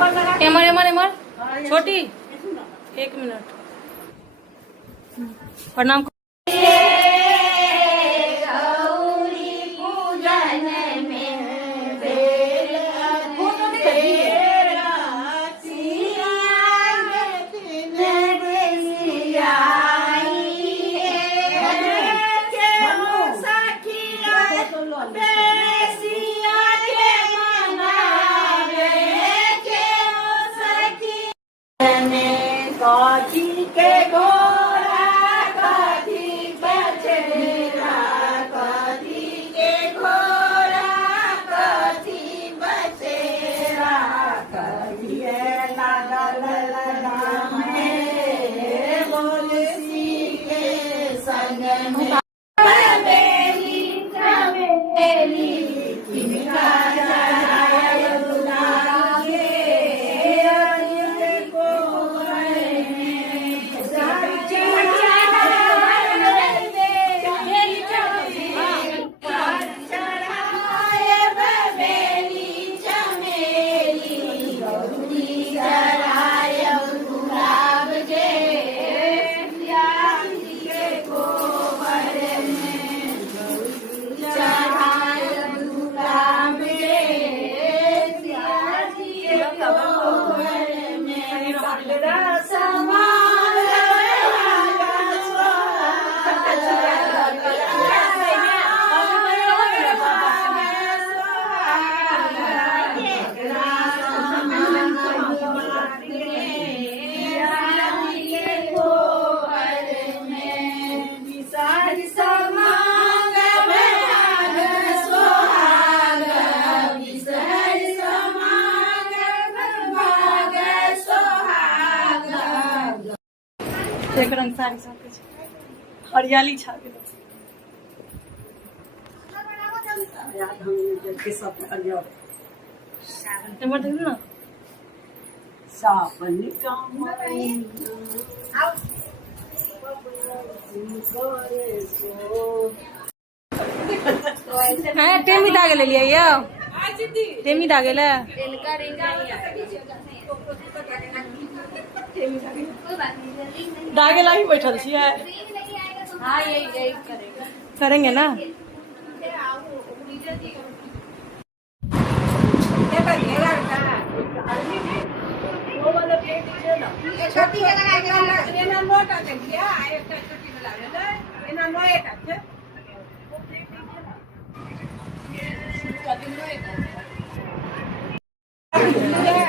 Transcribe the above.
एमर एमर एमर छोटी 1 मिनट प्रणाम। कथी के घोड़ा कथी बचेरा, कथी के घोड़ा कथी बचेरा, कहिए लागल लगा में बोलसी के संग में बेली चमेली तिनका चढ़ाए गुलाब के एक रंग साड़ी सब हरियाली छा गेल एमर देखू ना सावन का हाँ टेमी दागे ले लिया यो टेमी दागे ले दागे ला ही बैठल छियै। हाँ यही करेंगे ना। छोटी एना मोटा देखिए एकटा छोटी वाला ले एना नोएटा छै